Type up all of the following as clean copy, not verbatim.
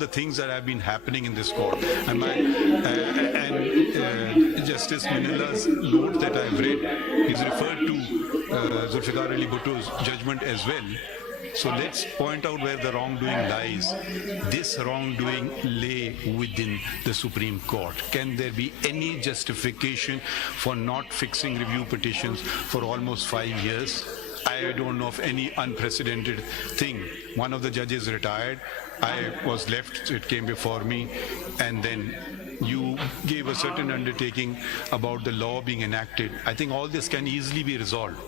the things that have been happening in this court. And Justice Manila's note that I've read is referred to Zulfikar Ali Bhutto's judgment as well. So let's point out where the wrongdoing lies. This wrongdoing lay within the Supreme Court. Can there be any justification for not fixing review petitions for almost 5 years? I don't know of any unprecedented thing. One of the judges retired. I was left, it came before me, and then you gave a certain undertaking about the law being enacted. I think all this can easily be resolved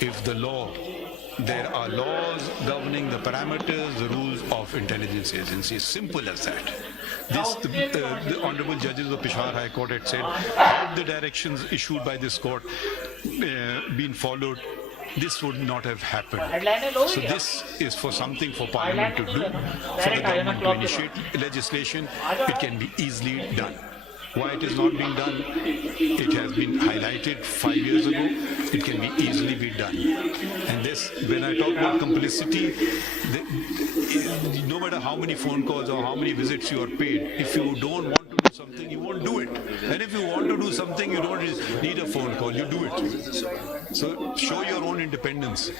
if there are laws governing the parameters, the rules of intelligence agencies. Simple as that. The Honorable Judges of Peshawar High Court had said, had the directions issued by this court been followed, this would not have happened. So this is for something for Parliament to do, for the government to initiate legislation. It can be easily done. Why it is not being done? It has been highlighted 5 years ago. It can be easily be done. And this, when I talk about complicity, no matter how many phone calls or how many visits you are paid, if you don't want to do something, you won't do it. And if you want to do something, you don't need a phone call, you do it. So show your own independence.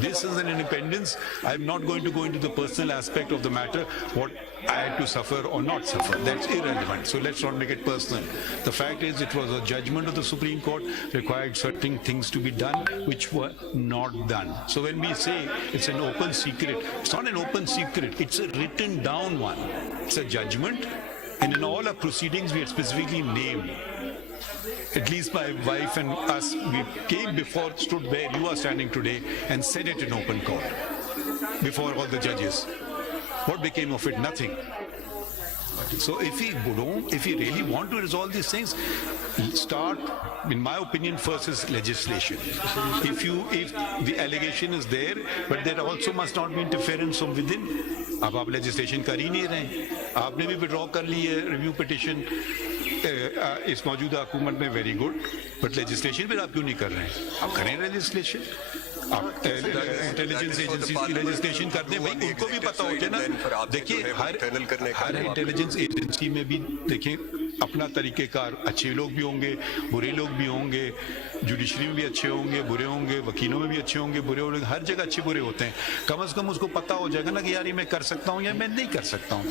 This is an independence. I'm not going to go into the personal aspect of the matter, what I had to suffer or not suffer. That's irrelevant. So let's not make it personal. The fact is, it was a judgment of the Supreme Court, required certain things to be done, which were not done. So when we say it's an open secret, it's not an open secret. It's a written down one. It's a judgment. And in all our proceedings, we had specifically named. At least my wife and us, we came before, stood where you are standing today, and said it in open court, before all the judges. What became of it? Nothing. So if we really want to resolve these things, start, in my opinion, first is legislation. If the allegation is there, but there also must not be interference from within. अब आप legislation कर ही नहीं रहे, आपने भी withdraw कर ली है review petition इस मौजूदा हुकूमत में, very good, but legislation फिर आप क्यों नहीं कर रहे हैं? आप करें legislation. आप इंटेलिजेंस एजेंसी की लेजिस्लेशन करते हैं, भाई उनको भी पता हो जाए ना. देखिए हर इंटेलिजेंस एजेंसी में भी देखिए अपना तरीक़ेकार, अच्छे लोग भी होंगे, बुरे लोग भी होंगे, जुडिशरी में भी अच्छे होंगे, बुरे होंगे, वकीलों में भी अच्छे होंगे, बुरे होंगे, हर जगह अच्छे बुरे होते हैं. कम से कम उसको पता हो जाएगा ना कि यार ये मैं कर सकता हूँ या मैं नहीं कर सकता हूँ.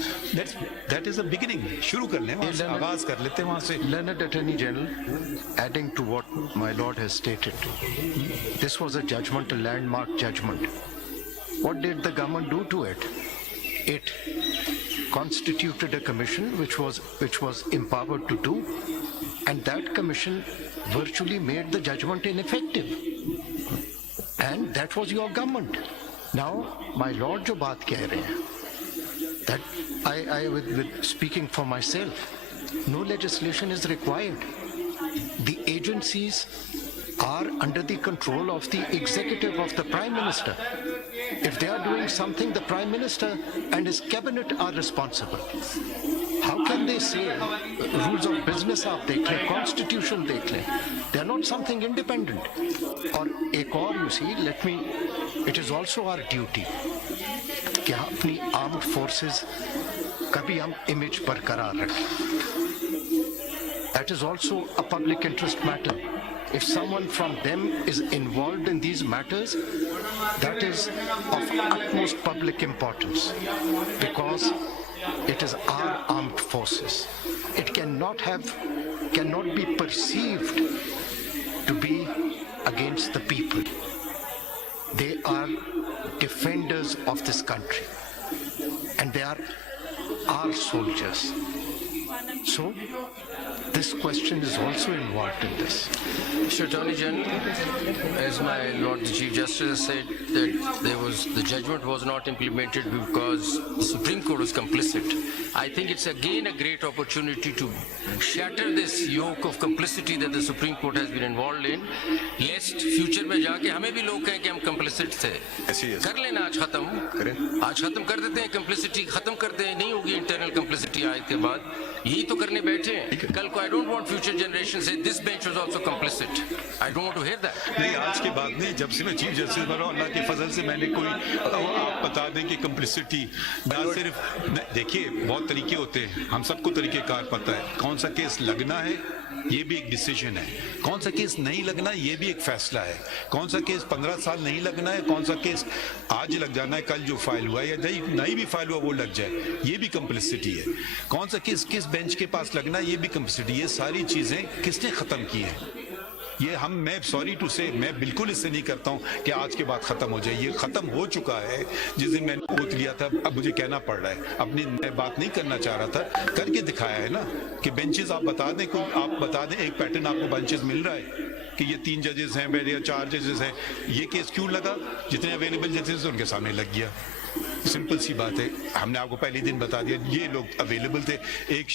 That is the beginning. शुरू कर लें, आगाज कर लेते हैं वहाँ से. Learned Attorney General, adding to what my Lord has stated, this was a judgment, a landmark judgment. What did the government do to it? It constituted a commission which was empowered to do, and that commission virtually made the judgment ineffective. And that was your government. Now, my Lord jo baat keh rahe hain, that I with speaking for myself, no legislation is required. The agencies are under the control of the executive of the Prime Minister. If they are doing something, the Prime Minister and his cabinet are responsible. How can they say rules of business aap dekh le, constitution dekh le? They are not something independent. Or ek aur, you see, it is also our duty कि अपनी armed forces का भी हम image बरकरार रखें. That is also a public interest matter. If someone from them is involved in these matters, that is of utmost public importance, because it is our armed forces. It cannot be perceived to be against the people. They are defenders of this country, and they are our soldiers. So this question is also involved in this. Mr. Attorney General, as my Lord the Chief Justice said, that the judgment was not implemented because the Supreme Court was complicit. I think it's again a great opportunity to shatter this yoke of complicity that the Supreme Court has been involved in, lest future में जाके हमें भी लोग कहें कि हम complicit थे. कर लेना आज खत्म कर देते हैं, complicity खत्म करते हैं, नहीं होगी internal complicity आज के बाद. यही तो करने बैठे हैं कल को. I don't want future generations say this bench was also complicit. I don't want to hear that. नहीं, आज के बाद नहीं, जब से मैं चीफ जस्टिस बना अल्लाह के फजल से मैंने कोई आप बता दें कि कंप्लिसिटी ना सिर्फ देखिए बहुत तरीके होते हैं, हम सबको तरीकेकार पता है. कौन सा केस लगना है ये भी एक डिसीजन है, कौन सा केस नहीं लगना ये भी एक फैसला है, कौन सा केस 15 साल नहीं लगना है, कौन सा केस आज लग जाना है, कल जो फाइल हुआ है या नहीं भी फाइल हुआ वो लग जाए, ये भी कंप्लिसिटी है. कौन सा केस किस बेंच के पास लगना है ये भी कंप्लिसिटी. ये सारी चीजें किसने खत्म की हैं? ये मैं सॉरी टू से मैं बिल्कुल इससे नहीं करता हूं कि आज के बाद खत्म हो जाए. ये खत्म हो चुका है. जिस दिन मैंने ओथ लिया था अब मुझे कहना पड़ रहा है. अपनी मैं बात नहीं करना चाह रहा था, करके दिखाया है ना कि बेंचेस आप बता दें, आप बता दें एक पैटर्न आपको बेंचेस मिल रहा है कि ये 3 जजेस हैं या 4 जजेस हैं. ये केस क्यों लगा? जितने अवेलेबल जजेस उनके सामने लग गया. सिंपल सी बात है. हमने आपको पहले दिन बता दिया ये लोग अवेलेबल थे. एक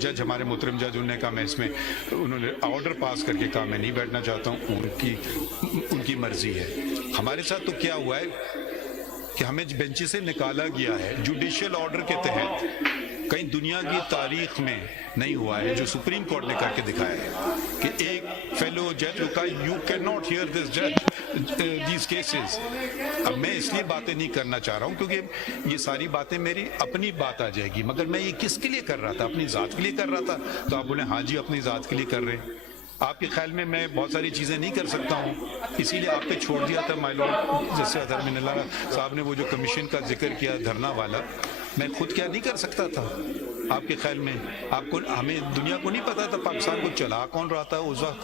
जज हमारे मोहतरम जज उन्होंने कहा मैं इसमें उन्होंने ऑर्डर पास करके कहा मैं नहीं बैठना चाहता हूँ. उनकी मर्जी है. हमारे साथ तो क्या हुआ है कि हमें बेंच से निकाला गया है जुडिशियल ऑर्डर के तहत. कहीं दुनिया की तारीख में नहीं हुआ है जो सुप्रीम कोर्ट ने करके दिखाया है कि एक फेलो जज का you can not here this जज दीज केसेस. अब मैं इसलिए बातें नहीं करना चाह रहा हूं क्योंकि ये सारी बातें मेरी अपनी बात आ जाएगी, मगर मैं ये किसके लिए कर रहा था? अपनी जात के लिए कर रहा था. तो आप बोले हाँ जी अपनी जात के लिए कर रहे हैं. आपके ख्याल में मैं बहुत सारी चीज़ें नहीं कर सकता हूँ, इसीलिए आप पे छोड़ दिया था माय लॉर्ड. जैसे अदरमिनल्ला साहब ने वो जो कमीशन का जिक्र किया धरना वाला, मैं खुद क्या नहीं कर सकता था? आपके ख्याल में आपको हमें दुनिया को नहीं पता था पाकिस्तान को चला कौन रहा था उस वक्त,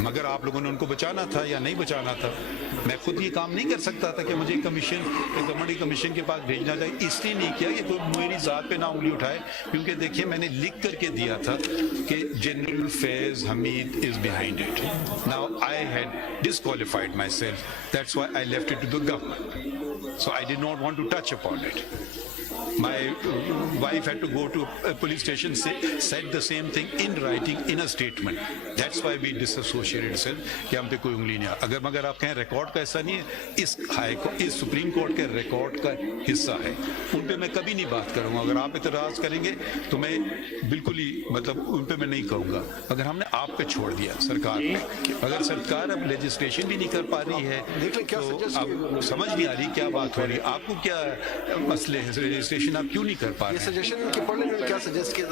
मगर आप लोगों ने उनको बचाना था या नहीं बचाना था. मैं खुद ये काम नहीं कर सकता था कि मुझे कमेटी कमीशन के पास भेजना चाहिए. इसलिए नहीं किया कि कोई मेरी जात पे ना उंगली उठाए, क्योंकि देखिए मैंने लिख करके दिया था कि general Faiz Hameed is behind it. Now I had disqualified myself, that's why I left it to the government. So I did not want to touch upon it. My wife had to go to a police station, said the same thing in writing in a statement. That's why we disassociated ourselves कि हम पे कोई उंगली नहीं. अगर मगर आप कहें रिकॉर्ड का हिस्सा नहीं है, इस सुप्रीम कोर्ट के रिकॉर्ड का हिस्सा है, उन पे मैं कभी नहीं बात करूंगा. अगर आप इतराज करेंगे तो मैं बिल्कुल ही मतलब उन पे मैं नहीं कहूंगा. अगर हमने आप पे छोड़ दिया सरकार ने, अगर सरकार अब लेजिस्लेशन भी नहीं कर पा रही है तो अब समझ नहीं आ रही क्या बात हो रही. आपको क्या मसले हैं? लेजिस्लेशन आप क्यों नहीं कर पा रहे? सजेशन के पार्लियामेंट क्या सजेस्ट किया?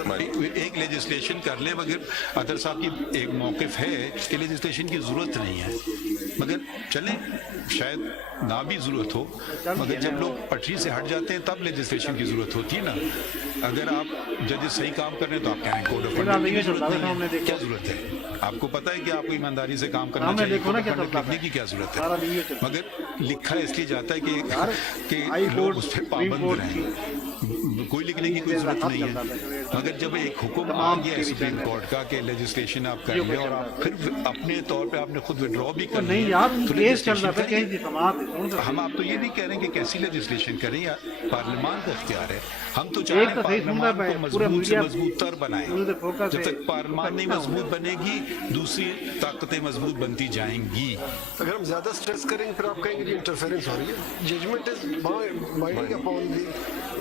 एक लेजिस्लेशन कर ले, मगर अदर साहब की एक मौक़िफ़ है कि लेजिस्लेशन की ज़रूरत नहीं है, मगर चलें शायद ना भी ज़रूरत हो, मगर जब लोग पटरी से हट जाते हैं तब लेजिस्लेशन की ज़रूरत होती है ना. अगर आप जजेस सही काम कर रहे हैं तो आप कहें कोड ऑफ कंडक्ट की ज़रूरत नहीं है. क्या ज़रूरत है? आपको पता है कि आपको ईमानदारी से काम करना चाहिए, कोड ऑफ कंडक्ट लिखने की क्या ज़रूरत है? मगर लिखा इसलिए जाता है कि लोग उस पर पाबंद रहें. कोई लिखने की कोई जरूरत नहीं है. मगर जब एक हुक्म आ गया है सुप्रीम कोर्ट का कि लेजिस्लेशन आप कर लें और आप फिर अपने तौर पे आपने खुद विड्रॉ भी कर लिया, तो लेजिस्लेशन करें. हम आप तो ये नहीं कह रहे हैं कि कैसी लेजिस्लेशन करें, या पार्लियामान का इख्तियार है. हम तो चाह रहे हैं पार्लियामान को मजबूत से मजबूत तर बनाएं. जब तक पार्लियामान नहीं मजबूत बनेगी दूसरी ताकतें मजबूत बनती जाएंगी. अगर हम ज्यादा स्ट्रेस करेंगे फिर आप कहेंगे इंटरफेरेंस हो रही है. Judgment is binding upon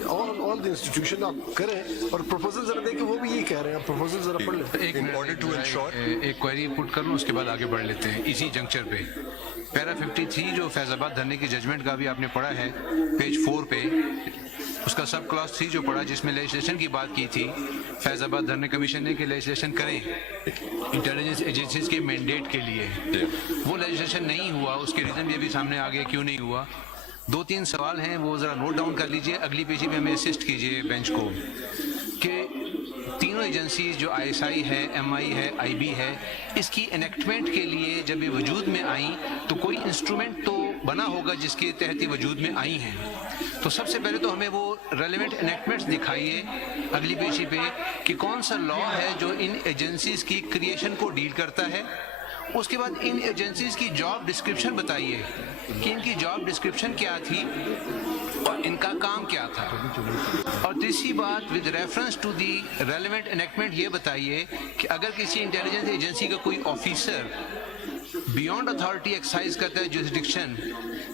all the institution. आप करें और प्रपोजल जरा दें कि वो भी यही कह रहे हैं. आप प्रपोजल जरा पढ़ लें. एक क्वेरी पुट कर लूं, उसके बाद आगे बढ़ लेते हैं इसी जंक्चर पे. पैरा 53 जो फैजाबाद धरने की जजमेंट का भी आपने पढ़ा है पेज 4 पे, उसका सब क्लॉज 3 जो पढ़ा जिसमें लेजिस्लेशन की बात की थी. फैजाबाद धरने कमीशन ने कि लेजिस्लेशन करें इंटेलिजेंस एजेंसीज के मैंडेट के लिए. वो लेजिस्लेशन नहीं हुआ, उसके रीज़न भी अभी सामने आ गए क्यों नहीं हुआ. 2-3 सवाल हैं वो ज़रा नोट डाउन कर लीजिए, अगली पेजी पे हमें असिस्ट कीजिए बेंच को कि तीनों एजेंसीज जो ISI है, MI है, IB है, इसकी एनेक्टमेंट के लिए जब ये वजूद में आई तो कोई इंस्ट्रूमेंट तो बना होगा जिसके तहत ये वजूद में आई हैं. तो सबसे पहले तो हमें वो रेलेवेंट एनेक्टमेंट्स दिखाइए अगली पेजी पे कि कौन सा लॉ है जो इन एजेंसीज की क्रिएशन को डील करता है. उसके बाद इन एजेंसीज की जॉब डिस्क्रिप्शन बताइए कि इनकी जॉब डिस्क्रिप्शन क्या थी और इनका काम क्या था. और तीसरी बात with reference to the relevant enactment ये बताइए कि अगर किसी इंटेलिजेंस एजेंसी का कोई ऑफिसर बियॉन्ड अथॉरिटी एक्सरसाइज करता है जुरिसडिक्शन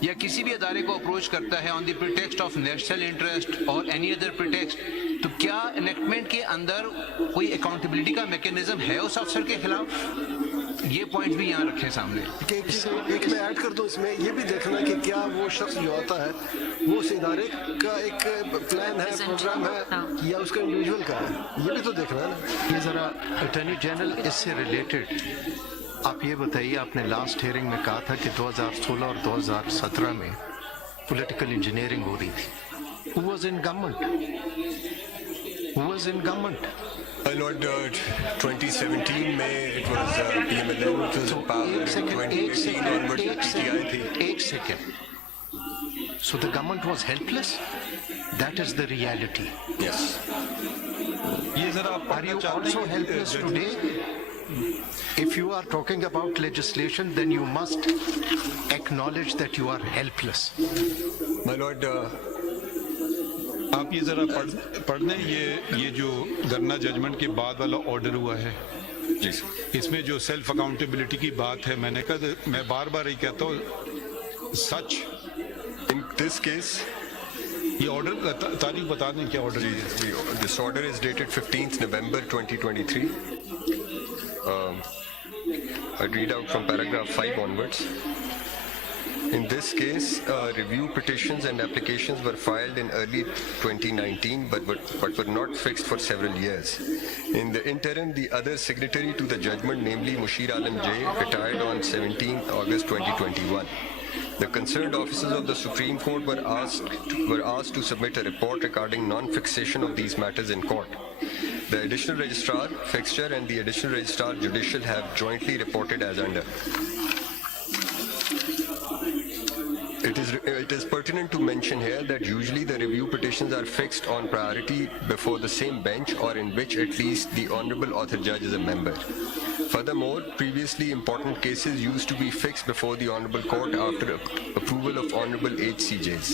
یا کسی بھی ادارے کو اپروچ کرتا ہے آن دی پریٹیکسٹ آف نیشنل انٹرسٹ اور اینی ادر پریٹیکسٹ, تو کیا انیکٹمنٹ کے اندر کوئی اکاؤنٹیبلٹی کا میکینزم ہے اس افسر کے خلاف؟ یہ پوائنٹ بھی یہاں رکھے سامنے. ایک میں ایڈ کر دوں اس میں, یہ بھی دیکھنا کہ کیا وہ شخص جو آتا ہے وہ اس ادارے کا ایک پلان ہے, پروگرام ہے, یا اس کا انڈیویجول کا ہے, یہ بھی تو دیکھنا ہے نا. یہ ذرا اٹارنی جنرل اس سے ریلیٹڈ آپ یہ بتائیے, آپ نے لاسٹ ہیئرنگ میں کہا تھا کہ 2016 اور 2017 میں پولیٹیکل انجینئرنگ ہو رہی تھی. Who was in government? Who was in government? My Lord, 2017 میں it was PMLN which was in power. 2018 onwards PTI تھی. ایک second. So the government was helpless? That is the reality. Yes. یہ ذرا آپ Are you پڑھنا چاہتے also ہیں helpless today? If you are talking about legislation, then you must acknowledge that you are helpless. My Lord, آپ یہ ذرا پڑھ دیں, یہ جو گرنا ججمنٹ کے بعد والا آرڈر ہوا ہے, جی اس میں جو سیلف اکاؤنٹیبلٹی کی بات ہے, میں نے کہا میں بار بار یہ کہتا ہوں سچ. in this case, یہ آرڈر تاریخ بتا دیں کیا آرڈر ہے. this order is dated 15th November 2023. I read out from paragraph 5 onwards. In this case, review petitions and applications were filed in early 2019 but were not fixed for several years. In the interim, the other signatory to the judgment, namely Mushir Alam J, retired on 17th August 2021. The concerned officers of the Supreme Court were asked to submit a report regarding non-fixation of these matters in court. The Additional Registrar, Fixture, and the Additional Registrar, Judicial have jointly reported as under. It is pertinent to mention here that usually the review petitions are fixed on priority before the same bench, or in which at least the Honorable Author Judge is a member. Furthermore, previously important cases used to be fixed before the Honorable Court after approval of Honorable HCJs.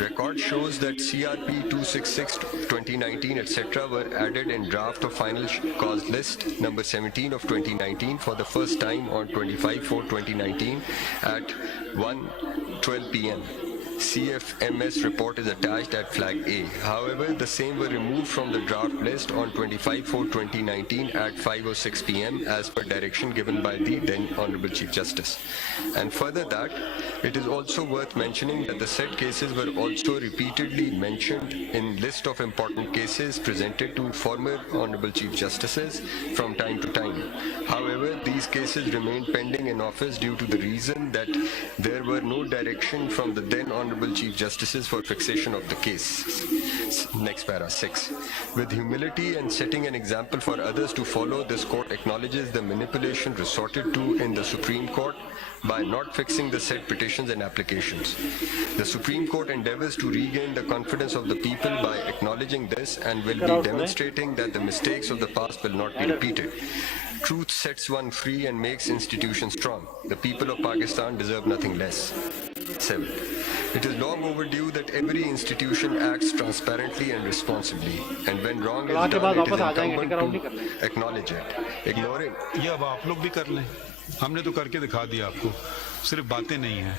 Record shows that CRP 266/2019 etc. were added in draft of final cause list number 17 of 2019 for the first time on 25/4/2019 at 1:12 p.m. CFMS report is attached at flag A. However, the same were removed from the draft list on 25/4/2019 at 5:06 p.m. as per direction given by the then Honorable Chief Justice. And further that, it is also worth mentioning that the said cases were also repeatedly mentioned in list of important cases presented to former Honorable Chief Justices from time to time. However, these cases remained pending in office due to the reason that there were no direction from the then Honorable Chief Justices for fixation of the case. Next para 6. With humility and setting an example for others to follow, this court acknowledges the manipulation resorted to in the Supreme Court by not fixing the said petitions and applications. The Supreme Court endeavors to regain the confidence of the people by acknowledging this and will be demonstrating that the mistakes of the past will not be repeated. Truth sets one free and makes institutions strong. The people of Pakistan deserve nothing less. 7. It is long overdue that every institution acts transparently and responsibly, and when wrong is done, it is incumbent to acknowledge it. Ignoring یہ اب آپ لوگ بھی کر لیں, ہم نے تو کر کے دکھا دیا آپ کو, صرف باتیں نہیں ہیں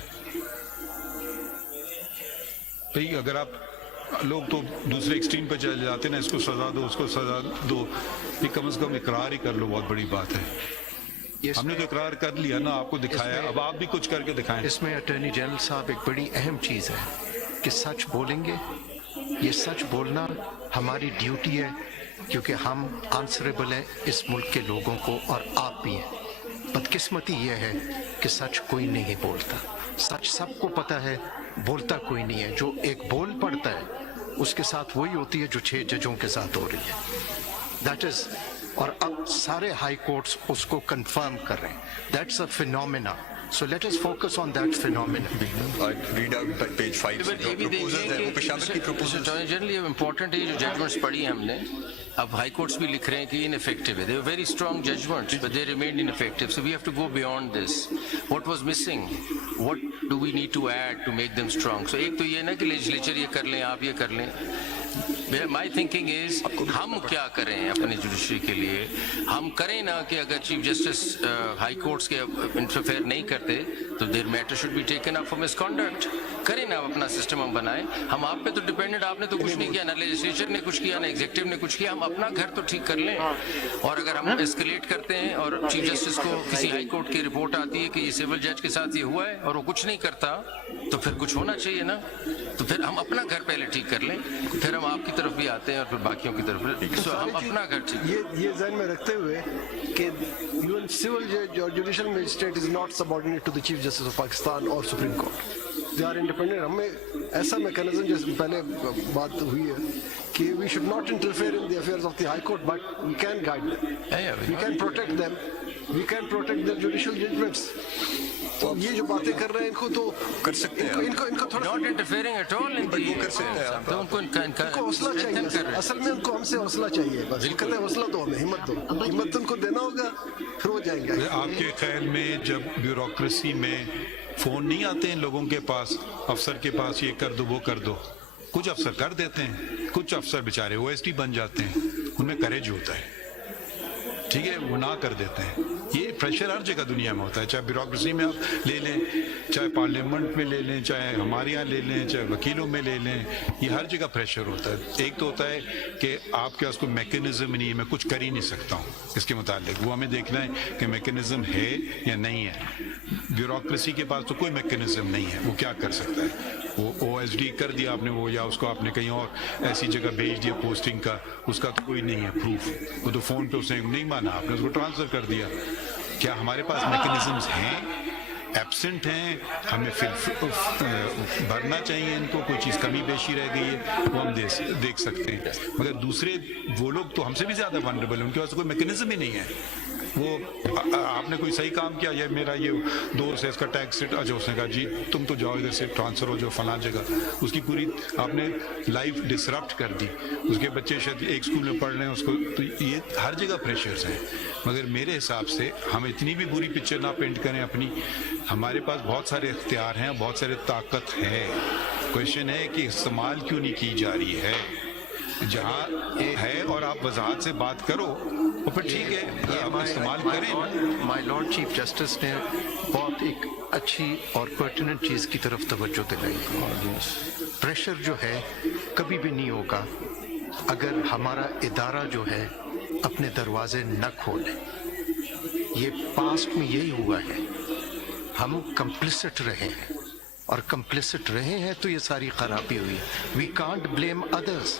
بھئی. اگر آپ لوگ تو دوسرے ایکسٹریم پہ چلے جاتے نا, اس کو سزا دو, اس کو سزا دو, یہ کم از کم اقرار ہی کر لو, بہت بڑی بات ہے. ہم نے تو اقرار کر لیا نا, آپ کو دکھایا, اب آپ بھی کچھ کر کے دکھائیں. اس میں اٹارنی جنرل صاحب ایک بڑی اہم چیز ہے کہ سچ بولیں گے. یہ سچ بولنا ہماری ڈیوٹی ہے, کیونکہ ہم آنسریبل ہیں اس ملک کے لوگوں کو, اور آپ بھی ہیں. بدقسمتی یہ ہے کہ سچ کوئی نہیں بولتا. سچ سب کو پتہ ہے, بولتا کوئی نہیں ہے. جو ایک بول پڑتا ہے اس کے ساتھ وہی ہوتی ہے جو 6 ججوں کے ساتھ ہو رہی ہے. دیٹ از, اور اب سارے ہائی کورٹس اس کو کنفرم کر رہے ہیں. That's a phenomena. So let us focus on that phenomenon. I read out page 5. یہ بھی دیکھیں کہ Mr. Attorney General, یہ امپورٹنٹ ہے جو ججمنٹس پڑھی ہیں ہم نے, अब हाई कोर्ट्स भी लिख रहे हैं कि इनफेक्टिव है. They were very strong judgments but they remained ineffective. So we have to go beyond this. What was missing, what do we need to add to make them strong. So एक तो ये ना कि legislature ये कर लें, आप ये कर लें. माई थिंकिंग इज हम क्या करें अपनी जुडिशरी के लिए. हम करें ना कि अगर चीफ जस्टिस हाई कोर्ट्स के इंटरफेयर नहीं करते तो their matter should be taken up for misconduct. करें ना, अपना सिस्टम हम बनाएं. हम आप पे तो डिपेंडेंट, आपने तो कुछ नहीं किया, ना लेजिस्लेचर ने कुछ किया, ना एग्जीक्यूटिव ने कुछ किया. हम अपना घर तो ठीक कर लें. और अगर हम एस्केलेट करते हैं और चीफ जस्टिस को किसी हाई कोर्ट की रिपोर्ट आती है कि ये सिविल जज के साथ ये हुआ है और वो कुछ नहीं करता, तो फिर कुछ होना चाहिए ना. तो फिर हम अपना घर पहले ठीक कर लें, फिर हम आपकी तरफ भी आते हैं और फिर बाकियों की तरफ. सो हम अपना घर ठीक. ये ध्यान में रखते हुए कि इवन सिविल जज और judicial magistrate is not subordinate to the chief justice of Pakistan और supreme court. They are independent. हमें ऐसा मैकेनिज्म जैसे पहले बात हुई है कि we should not interfere in the affairs of the high court but we can guide them, we can protect them, we can protect their judicial judgments. तो ये जो बातें कर रहे हैं इनको तो कर सकते हैं. इनको थोड़ा not interfering at all in वो कर सकते हैं आप. तो उनको उनको हौसला चाहिए. असल में उनको हमसे हौसला चाहिए. बस कहते हैं हौसला दो, हमें हिम्मत दो. हिम्मत उनको देना होगा, फिर हो जाएंगे. आपके ख्याल में जब ब्यूरोक्रेसी में फोन नहीं आते हैं लोगों के पास, अफसर के पास, ये कर दो वो कर दो, कुछ अफसर कर देते हैं, कुछ अफसर बेचारे OSD बन जाते हैं, उनमें करेज होता है, ठीक है, वो ना कर देते हैं. ये प्रेशर हर जगह दुनिया में होता है, चाहे ब्यूरोक्रेसी में आप ले लें, चाहे पार्लियामेंट में ले लें, चाहे हमारे यहाँ ले लें, चाहे वकीलों में ले लें. ये हर जगह प्रेशर होता है. एक तो होता है कि आपके पास कोई मैकेनिज्म नहीं है, मैं कुछ कर ही नहीं सकता हूँ इसके मुतालिक. वो हमें देखना है कि मैकेनिज्म है या नहीं है. ब्यूरोक्रेसी के पास तो कोई मैकेनिज्म नहीं है, वो क्या कर सकता है. वो OSD कर दिया आपने वो, या उसको आपने कहीं और ऐसी जगह भेज दिया पोस्टिंग का, उसका तो कोई नहीं है प्रूफ. वो तो फोन पे उसने नहीं माना, आपने उसको ट्रांसफर कर दिया. क्या हमारे पास मैकेनिज्म्स हैं, एब्सेंट हैं, हमें फिर भरना चाहिए इनको. कोई चीज़ कमी बेशी रह गई है वो हम देख सकते हैं. मगर दूसरे वो लोग तो हमसे भी ज़्यादा वनरेबल हैं, उनके पास कोई मैकेनिज्म ही नहीं है. वो आपने कोई सही काम किया, ये मेरा ये दोस्त है इसका टैक्स सेट, अच्छा उसने कहा जी तुम तो जाओ इधर से ट्रांसफर हो जाओ फलां जगह. उसकी पूरी आपने लाइफ डिसरप्ट कर दी. उसके बच्चे शायद एक स्कूल में पढ़ रहे हैं उसको, तो ये हर जगह प्रेशर्स हैं. मगर मेरे हिसाब से हम इतनी भी बुरी पिक्चर ना पेंट करें अपनी. हमारे पास बहुत सारे इख्तियार हैं, बहुत सारे ताकत है. क्वेश्चन है कि इस्तेमाल क्यों नहीं की जा रही है. जहाँ है और आप वजाहत से बात करो और फिर ठीक है आप इस्तेमाल करें. माय लॉर्ड चीफ जस्टिस ने बहुत एक अच्छी और पर्टिनेंट चीज़ की तरफ तवज्जो दिलाई. प्रेशर जो है कभी भी नहीं होगा अगर हमारा इदारा जो है अपने दरवाजे न खोले. ये पास्ट में यही हुआ है. हम कंप्लिसिट रहे हैं और कंप्लिसिट रहे हैं तो ये सारी खराबी हुई. We can't blame others.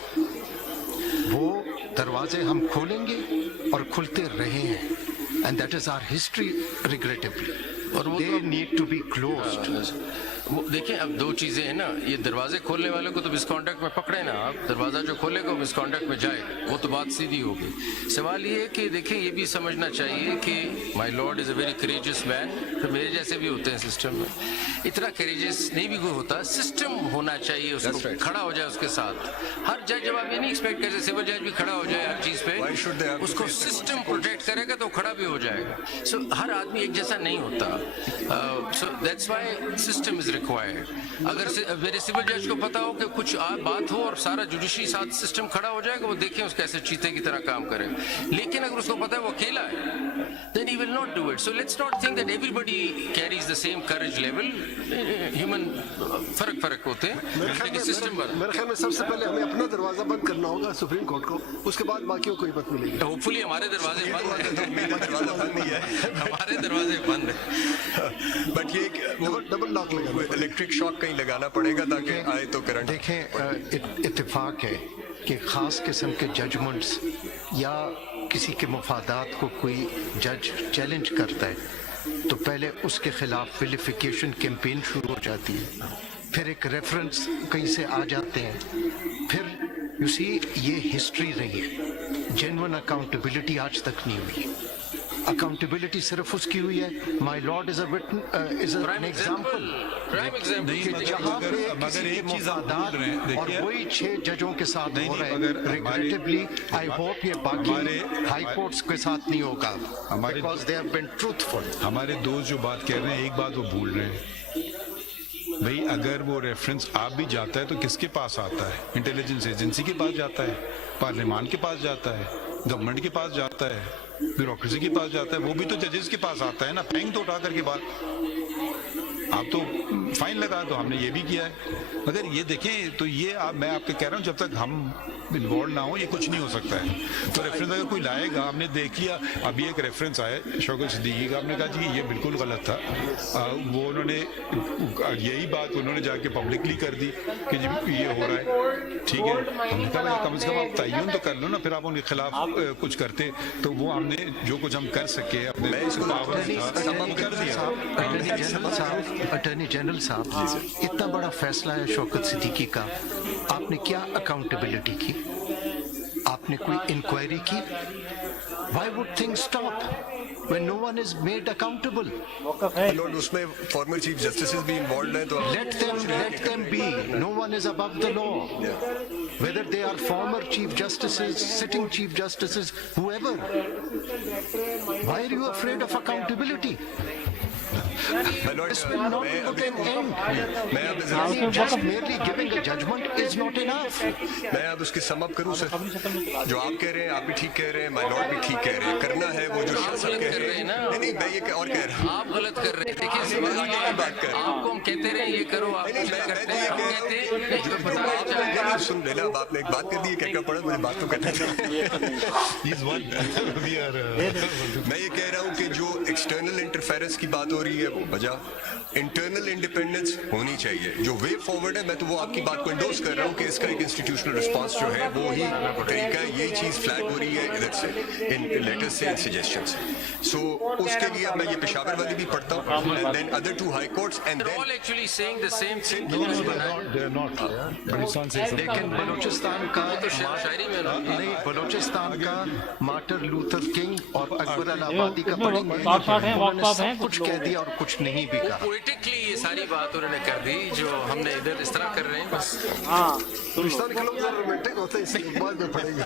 वो दरवाजे हम खोलेंगे और खुलते रहे हैं and that is our history regrettably. और वो they need to be closed. वो देखिए अब दो चीजें हैं ना. ये दरवाजे खोलने वाले को तो मिसकॉन्डक्ट में पकड़े ना आप. दरवाजा जो खोलेगा वो मिसकॉन्डक्ट में जाए, वो तो बात सीधी होगी. सवाल ये है कि देखिए ये भी समझना चाहिए कि my Lord is a very courageous man. फिर मेरे जैसे भी होते हैं सिस्टम में. इतना करेजियस नहीं भी कोई होता, सिस्टम होना चाहिए उसको खड़ा हो जाए उसके साथ. हर जज जब आप ये नहीं एक्सपेक्ट करते सिविल जज भी खड़ा हो जाए हर चीज पे, उसको सिस्टम प्रोटेक्ट करेगा तो खड़ा भी हो जाएगा. सो हर आदमी एक जैसा नहीं होता. So that's why system is required. अगर मेरे सिविल जज को पता हो कि कुछ बात हो और सारा जुडिशरी साथ सिस्टम खड़ा हो जाएगा, वो देखें उसको कैसे चीते की तरह काम करे. लेकिन अगर उसको पता है वो अकेला है, then he will not do it. So let's not think that everybody carries the same courage level. Human फर्क होते हैं. लेकिन सिस्टम मेरे ख्याल में सबसे पहले हमें अपना दरवाजा बंद करना होगा सुप्रीम कोर्ट को, उसके बाद बाकियों को हिम्मत मिलेगी. होपफुली हमारे दरवाजे बंद हैं. मेरा दरवाजा बंद नहीं है. हमारे दरवाजे बंद हैं. बट ये डबल लॉक लगा. इलेक्ट्रिक शॉक कहीं लगाना पड़ेगा ताकि आए तो करंट. देखें इत्तेफाक है कि ख़ास किस्म के जजमेंट्स या किसी के मफादात को कोई जज चैलेंज करता है तो पहले उसके खिलाफ विलिफिकेशन कैंपेन शुरू हो जाती है. फिर एक रेफरेंस कहीं से आ जाते हैं. फिर यू सी ये हिस्ट्री रही है. जेन्युइन अकाउंटेबिलिटी आज तक नहीं हुई. अकाउंटेबिलिटी सिर्फ उसकी हुई है. My Lord is an example. Prime example. नहीं, कि जहां पे मगर किसी एक के चीज आप मुफादात भूल रहे हैं, और देखिए वही 6 जजों के साथ नहीं, हो नहीं, रहे अगर हैं, हमारे- रिग्रेटिवली आई होप ये बाकी हमारे- हाई कोर्ट्स के साथ नहीं होगा, हमारे- because they have been truthful. हमारे दोस्त जो बात कह रहे हैं, एक बात वो भूल रहे हैं भाई, अगर वो रेफरेंस आप भी जाता है तो किसके पास आता है? इंटेलिजेंस एजेंसी के पास जाता है, पार्लियामान के पास जाता है, गवर्नमेंट के पास जाता है, ब्यूरोक्रेसी के पास जाता है, वो भी तो जजेस के पास आता है ना, फेंक तो उठा करके बात। आप तो फाइन लगा दो, हमने ये भी किया है। मगर ये देखें, तो ये मैं आपको कह रहा हूँ, जब तक हम इन्वॉल्व ना हो ये कुछ नहीं हो सकता है। तो रेफरेंस अगर कोई लाएगा, हमने देख लिया, अभी एक रेफरेंस आया शौकत सिद्दीकी का, हमने कहा जी ये बिल्कुल गलत था, वो उन्होंने यही बात उन्होंने जाके पब्लिकली कर दी कि जी ये हो रहा है, ठीक है। हमने कहा भाई कम से कम आप तयन तो कर लो ना, फिर आप उनके खिलाफ कुछ करते। तो वो हमने जो कुछ हम कर सके अपने पावर था कर दिया। अटॉर्नी जनरल साहब, इतना बड़ा फैसला है शौकत सिद्दीकी का, आपने क्या अकाउंटेबिलिटी की? आपने कोई इंक्वायरी की? Why would things stop when no one is made accountable? Lord, उसमें फॉर्मर चीफ जस्टिस भी इन्वॉल्व हैं, तो Let them be. No one is above the law. Whether they are former chief justices, sitting chief justices, whoever. Why are you afraid of accountability? My lord, This will not मैं put अभी- an end. मैं अब Just merely giving a judgment is not enough. मैं अब उसकी sum up करूं sir. जो आप कह रहे हैं, आप भी ठीक कह रहे हैं, माय लॉर्ड भी ठीक कह रहे हैं, करना है वो जो शासन गलत कह कर रहे रहे हैं ना। नहीं, मैं ये और कह रहा हूं। आप गलत कर रहे हैं। देखिए समझने की बात कर रहे हैं। आपको हम कहते रहे ये करो, आप नहीं, कुछ मैं करते तो ये हैं, हम कह कहते रहा हूं, हैं जो बताना आप चाहते हैं। नहीं, सुन लेना, अब आपने एक बात कर दी है, क्या पड़ा, मुझे बात तो करना मैं ये कह रहा हूं कि जो एक्सटर्नल इंटरफेरेंस की बात हो रही है वो वजह, इंटरनल इंडिपेंडेंस होनी चाहिए। जो वे फॉरवर्ड है, मैं तो वो आपकी बात को इंडोर्स कर रहा हूं कि इसका एक इंस्टीट्यूशनल रिस्पांस जो है वो ही तरीका है। यही चीज फ्लैग हो रही है इधर से, इन लेटर्स से, इन सजेशंस। सो उसके लिए अब मैं ये पेशावर वाली भी पढ़ता हूं, and then other two high courts, and They're then all actually saying the same thing. लेकिन बलूचिस्तान का तो शायरी में ना नहीं, बलूचिस्तान का मार्टर लूथर किंग और अकबर अलाहाबादी का पढ़ेंगे, वाकपात हैं, उन्होंने वाकपात हैं सब कुछ कह दिया और कुछ नहीं भी कहा। पोलिटिकली ये सारी बात उन्होंने कर दी जो हमने इधर इस तरह कर रहे हैं बस। हाँ पाकिस्तान के लोग जरा रोमांटिक होते हैं, इसलिए बाद में पढ़ेंगे।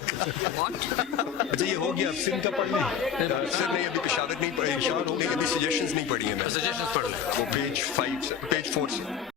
अच्छा ये हो गया, अब सिंध का पढ़ लें। सर नहीं, अभी पेशावर नहीं पढ़ी, नहीं अभी सजेशंस नहीं पढ़ी है मैं। सजेशंस पढ़ लें। वो पेज 4 से